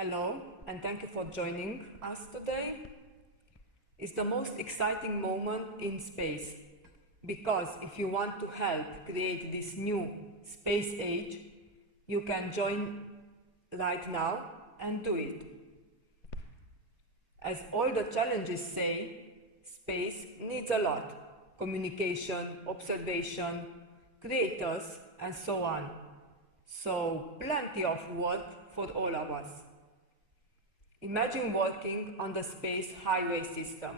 Hello, and thank you for joining us today. It's the most exciting moment in space, because if you want to help create this new space age, you can join right now and do it. As all the challenges say, space needs a lot: communication, observation, creators, and so on. So plenty of work for all of us. Imagine working on the space highway system,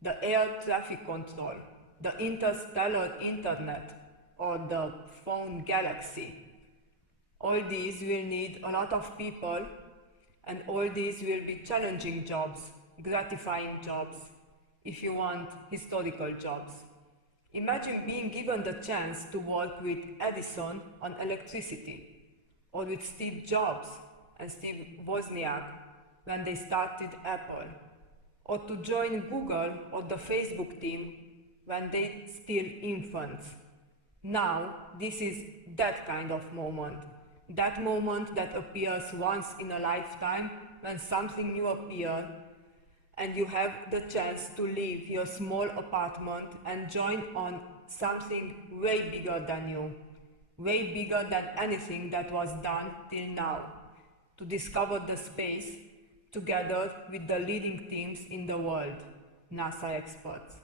the air traffic control, the interstellar internet, or the phone galaxy. All these will need a lot of people, and all these will be challenging jobs, gratifying jobs, if you want, historical jobs. Imagine being given the chance to work with Edison on electricity, or with Steve Jobs and Steve Wozniak when they started Apple, or to join Google or the Facebook team when they still infants. Now, this is that kind of moment. That moment that appears once in a lifetime, when something new appears and you have the chance to leave your small apartment and join on something way bigger than you, way bigger than anything that was done till now, to discover the space together with the leading teams in the world, NASA experts.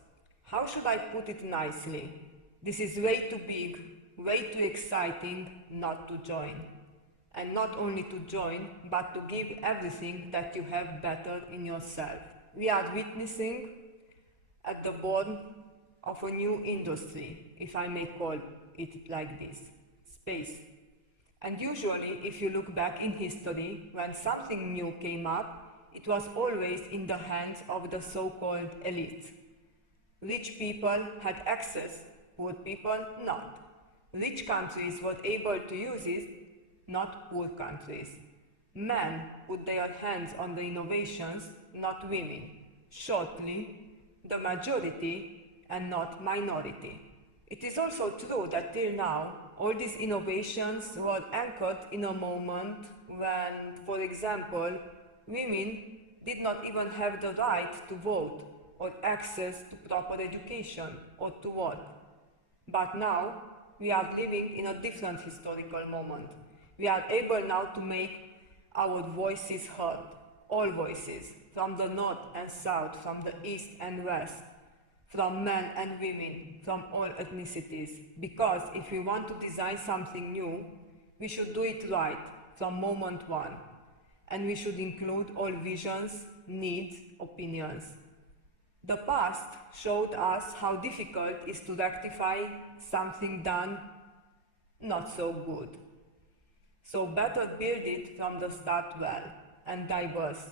How should I put it nicely? This is way too big, way too exciting not to join. And not only to join, but to give everything that you have better in yourself. We are witnessing at the born of a new industry, if I may call it like this, space. And usually, if you look back in history, when something new came up, it was always in the hands of the so-called elites. Rich people had access, poor people not. Rich countries were able to use it, not poor countries. Men put their hands on the innovations, not women. Shortly, the majority and not minority. It is also true that till now, all these innovations were anchored in a moment when, for example, women did not even have the right to vote or access to proper education or to work. But now, we are living in a different historical moment. We are able now to make our voices heard, all voices, from the north and south, from the east and west, from men and women, from all ethnicities. Because if we want to design something new, we should do it right from moment one. And we should include all visions, needs, opinions. The past showed us how difficult it is to rectify something done not so good. So better build it from the start well and diverse.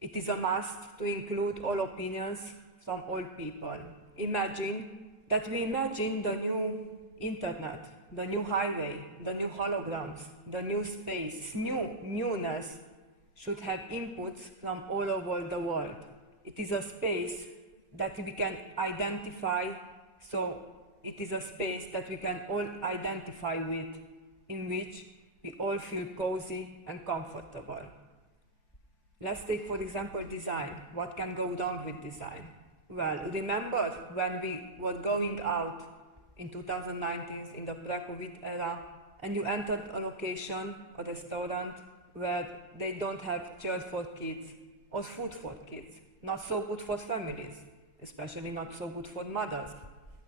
It is a must to include all opinions from all people. Imagine that we imagine the new internet, the new highway, the new holograms, the new space. Newness should have inputs from all over the world. It is a space that we can identify, so it is a space that we can all identify with, in which we all feel cozy and comfortable. Let's take, for example, design. What can go wrong with design? Well, remember when we were going out in 2019 in the pre-COVID era, and you entered a location, a restaurant, where they don't have chairs for kids or food for kids. Not so good for families, especially not so good for mothers.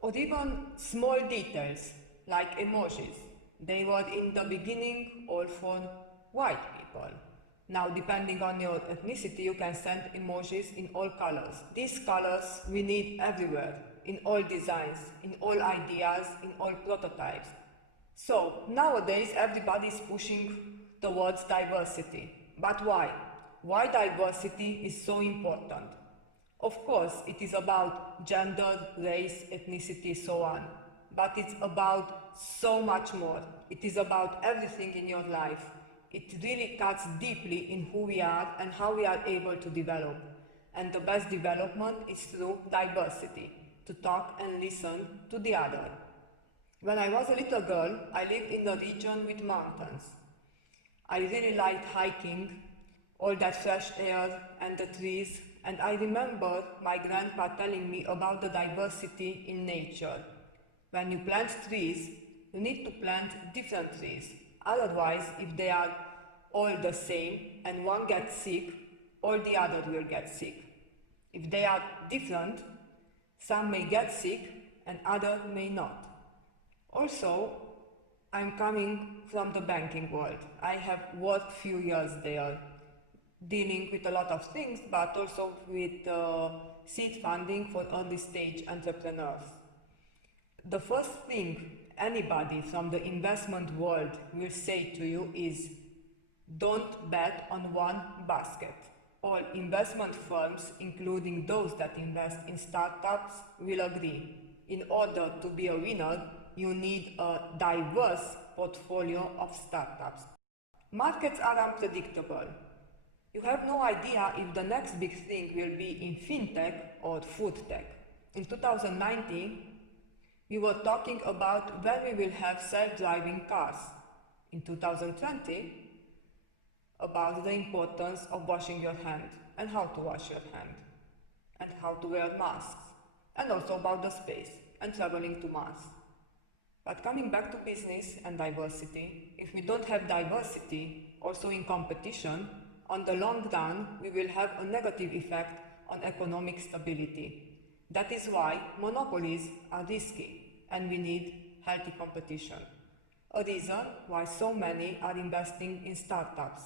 Or even small details like emojis. They were in the beginning all for white people. Now, depending on your ethnicity, you can send emojis in all colors. These colors we need everywhere, in all designs, in all ideas, in all prototypes. So, nowadays everybody is pushing towards diversity. But why? Why diversity is so important? Of course, it is about gender, race, ethnicity, so on. But it's about so much more. It is about everything in your life. It really cuts deeply in who we are and how we are able to develop. And the best development is through diversity, to talk and listen to the other. When I was a little girl, I lived in a region with mountains. I really liked hiking all that fresh air and the trees, and I remember my grandpa telling me about the diversity in nature. When you plant trees, you need to plant different trees. Otherwise, if they are all the same and one gets sick, all the others will get sick. If they are different, some may get sick and others may not. Also, I'm coming from the banking world. I have worked few years there, dealing with a lot of things, but also with seed funding for early stage entrepreneurs. The first thing anybody from the investment world will say to you is, don't bet on one basket. All investment firms, including those that invest in startups, will agree. In order to be a winner, you need a diverse portfolio of startups. Markets are unpredictable. You have no idea if the next big thing will be in fintech or food tech. In 2019, we were talking about when we will have self-driving cars. In 2020, about the importance of washing your hand and how to wash your hand and how to wear masks, and also about the space and traveling to Mars. But coming back to business and diversity, if we don't have diversity also in competition, on the long run we will have a negative effect on economic stability. That is why monopolies are risky and we need healthy competition. A reason why so many are investing in startups,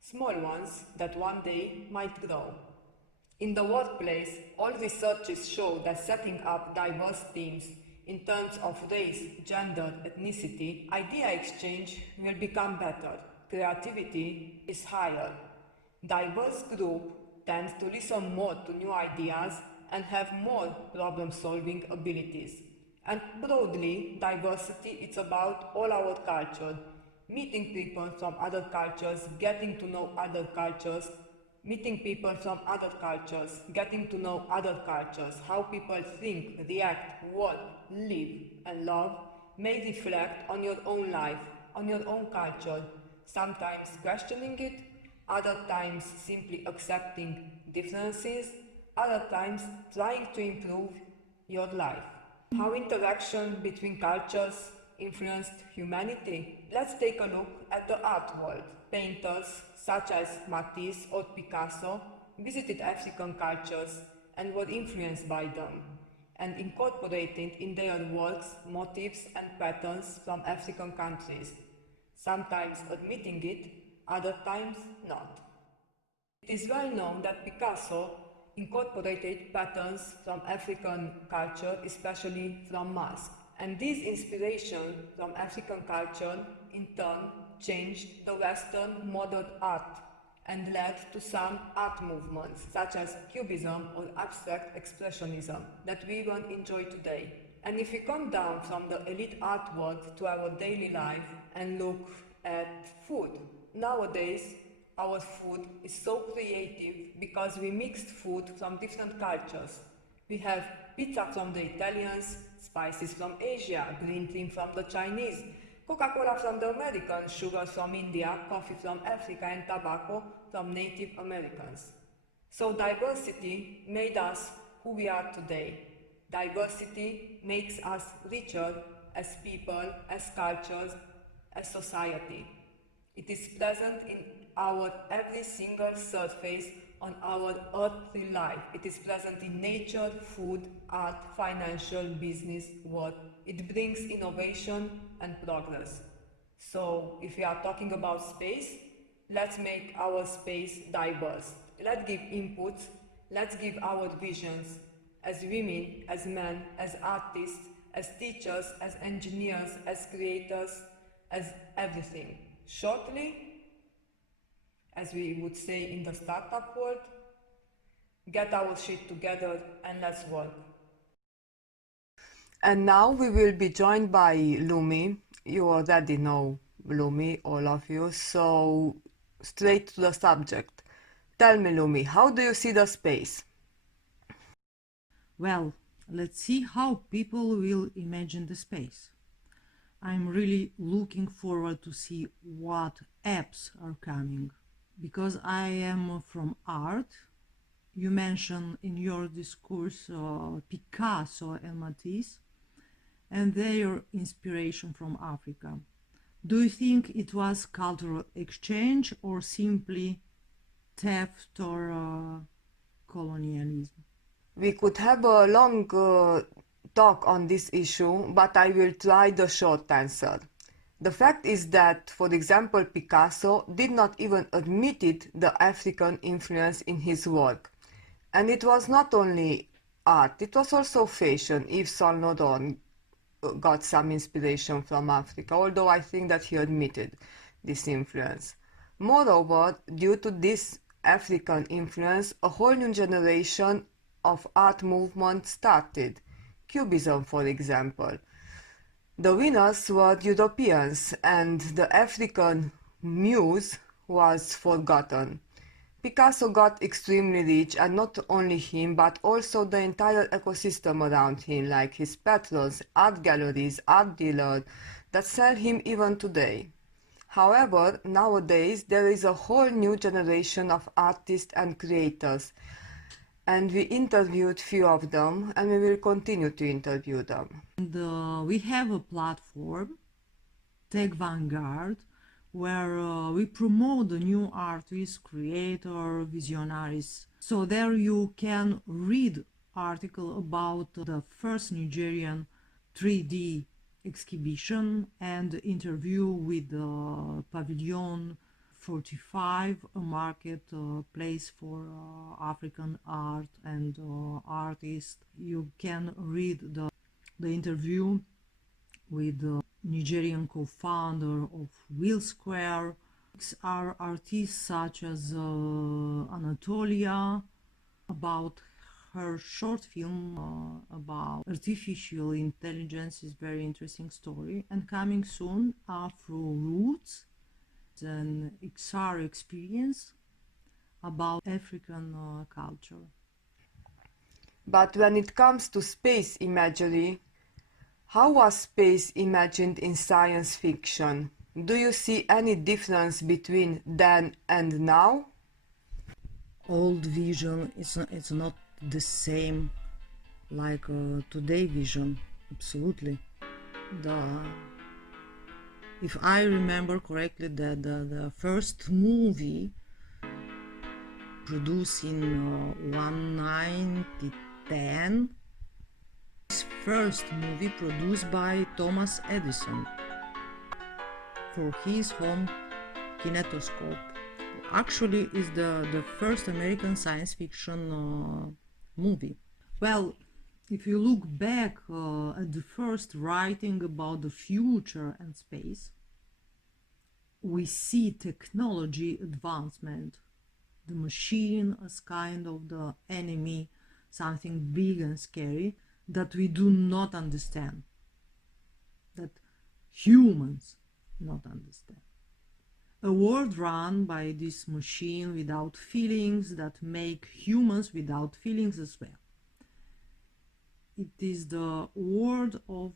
small ones that one day might grow. In the workplace, all researches show that setting up diverse teams in terms of race, gender, ethnicity, idea exchange will become better. Creativity is higher. Diverse group tends to listen more to new ideas and have more problem-solving abilities. And broadly, diversity is about all our culture, meeting people from other cultures, getting to know other cultures, meeting people from other cultures, getting to know other cultures, how people think, react, work, live, and love may reflect on your own life, on your own culture, sometimes questioning it, other times simply accepting differences, other times trying to improve your life. How interaction between cultures influenced humanity? Let's take a look at the art world. Painters such as Matisse or Picasso visited African cultures and were influenced by them and incorporated in their works motifs and patterns from African countries, sometimes admitting it, other times not. It is well known that Picasso incorporated patterns from African culture, especially from masks. And this inspiration from African culture in turn changed the Western modern art and led to some art movements such as Cubism or Abstract Expressionism that we even enjoy today. And if we come down from the elite artwork to our daily life and look at food, nowadays our food is so creative because we mixed food from different cultures. We have pizza from the Italians, spices from Asia, green tea from the Chinese, Coca-Cola from the Americans, sugar from India, coffee from Africa, and tobacco from Native Americans. So diversity made us who we are today. Diversity makes us richer as people, as cultures, as society. It is present in our every single surface on our earthly life. It is present in nature, food, art, financial, business, work. It brings innovation and progress. So if we are talking about space, let's make our space diverse. Let's give inputs, let's give our visions as women, as men, as artists, as teachers, as engineers, as creators, as everything. Shortly, as we would say in the startup world, get our shit together and let's work. And now we will be joined by Lummi. You already know Lummi, all of you, so straight to the subject. Tell me, Lummi, how do you see the space? Well, let's see how people will imagine the space. I'm really looking forward to see what apps are coming. because I am from art. You mentioned in your discourse Picasso and Matisse and their inspiration from Africa. Do you think it was cultural exchange or simply theft or colonialism? We could have a long talk on this issue, but I will try the short answer. The fact is that, for example, Picasso did not even admit the African influence in his work. And it was not only art, it was also fashion. Yves Saint Laurent got some inspiration from Africa, although I think that he admitted this influence. Moreover, due to this African influence, a whole new generation of art movement started. Cubism, for example. The winners were Europeans, and the African muse was forgotten. Picasso got extremely rich, and not only him, but also the entire ecosystem around him, like his patrons, art galleries, art dealers, that sell him even today. However, nowadays there is a whole new generation of artists and creators, and we interviewed few of them, and we will continue to interview them. And we have a platform, Tech Vanguard, where we promote the new artists, creators, visionaries. So there you can read article about the first Nigerian 3D exhibition and interview with the Pavilion 45, a market place for African art and artists. You can read the interview with the Nigerian co-founder of Will Square. Are artists such as Anatolia, about her short film about artificial intelligence is very interesting story, and coming soon Afro Roots, an XR experience about African culture. But when it comes to space imagery, how was space imagined in science fiction? Do you see any difference between then and now? Old vision it's not the same like today vision, absolutely. If I remember correctly, the first movie produced in 1910, first movie produced by Thomas Edison for his home kinetoscope. Actually is the first American science fiction movie. Well, if you look back at the first writing about the future and space, we see technology advancement, the machine as kind of the enemy, something big and scary that we do not understand, that humans not understand. A world run by this machine without feelings that make humans without feelings as well. It is the world of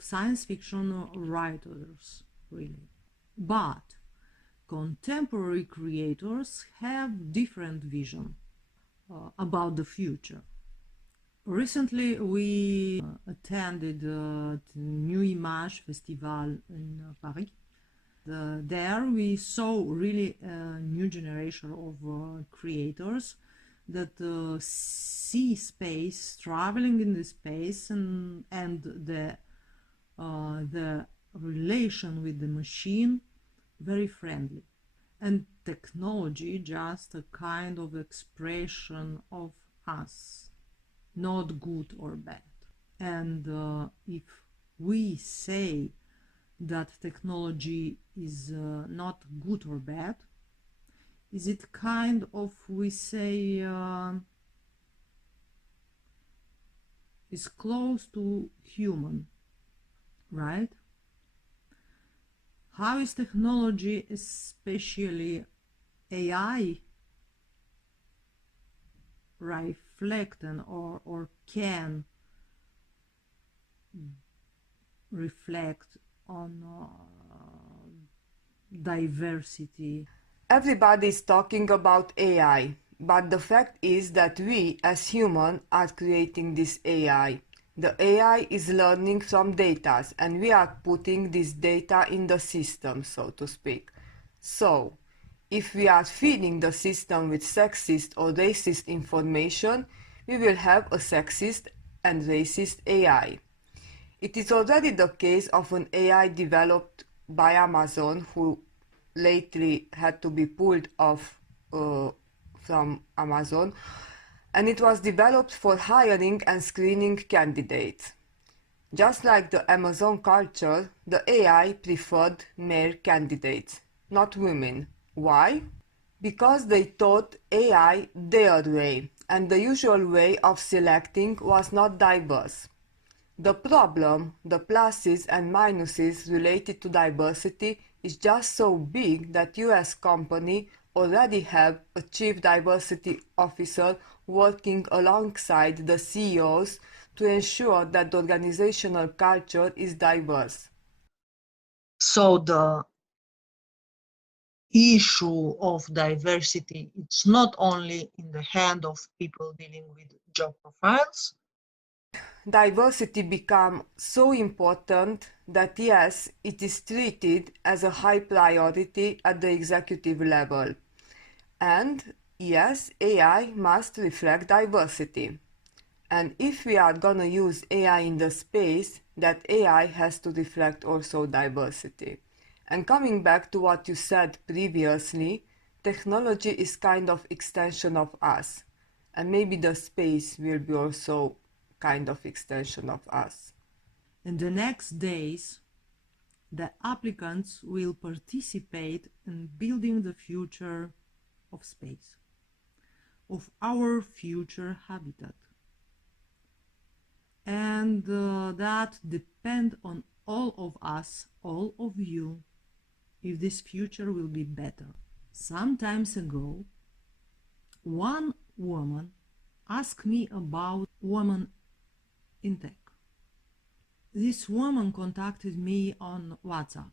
science fiction writers, really. But contemporary creators have different vision about the future. Recently, we attended the New Image Festival in Paris. There we saw really a new generation of creators that see space, traveling in the space, and the relation with the machine very friendly, and technology just a kind of expression of us, not good or bad. And if we say that technology is not good or bad, is it kind of, we say, is close to human, right? How is technology, especially AI, reflecting or can reflect on diversity? Everybody is talking about AI, but the fact is that we as humans are creating this AI. The AI is learning from data and we are putting this data in the system, so to speak. So, if we are feeding the system with sexist or racist information, we will have a sexist and racist AI. It is already the case of an AI developed by Amazon who lately had to be pulled off from Amazon, and it was developed for hiring and screening candidates. Just like the Amazon culture, the AI preferred male candidates, not women. Why? Because they taught AI their way, and the usual way of selecting was not diverse. The problem, the pluses and minuses related to diversity is just so big that US company already have a chief diversity officer working alongside the CEOs to ensure that the organizational culture is diverse. So the issue of diversity, it's not only in the hand of people dealing with job profiles. Diversity become so important that yes, it is treated as a high priority at the executive level. And yes, AI must reflect diversity. And if we are gonna use AI in the space, that AI has to reflect also diversity. And coming back to what you said previously, technology is kind of extension of us. And maybe the space will be also kind of extension of us. In the next days, the applicants will participate in building the future of space, of our future habitat. And that depend on all of us, all of you, if this future will be better. Some times ago, one woman asked me about women in tech. This woman contacted me on WhatsApp.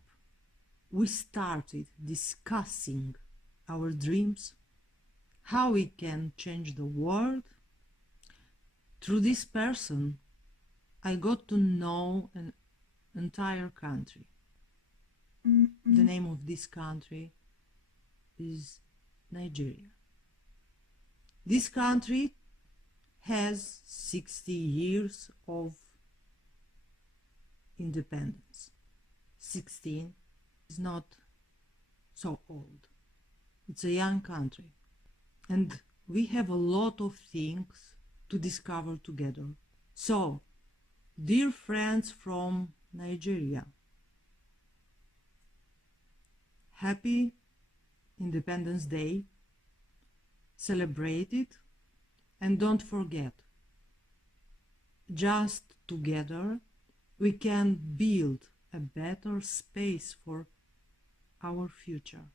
We started discussing our dreams, how we can change the world. Through this person, I got to know an entire country. The name of this country is Nigeria. This country has 60 years of independence. 16 is not so old. It's a young country. And we have a lot of things to discover together. So, dear friends from Nigeria, happy Independence Day, celebrate it, and don't forget, just together we can build a better space for our future.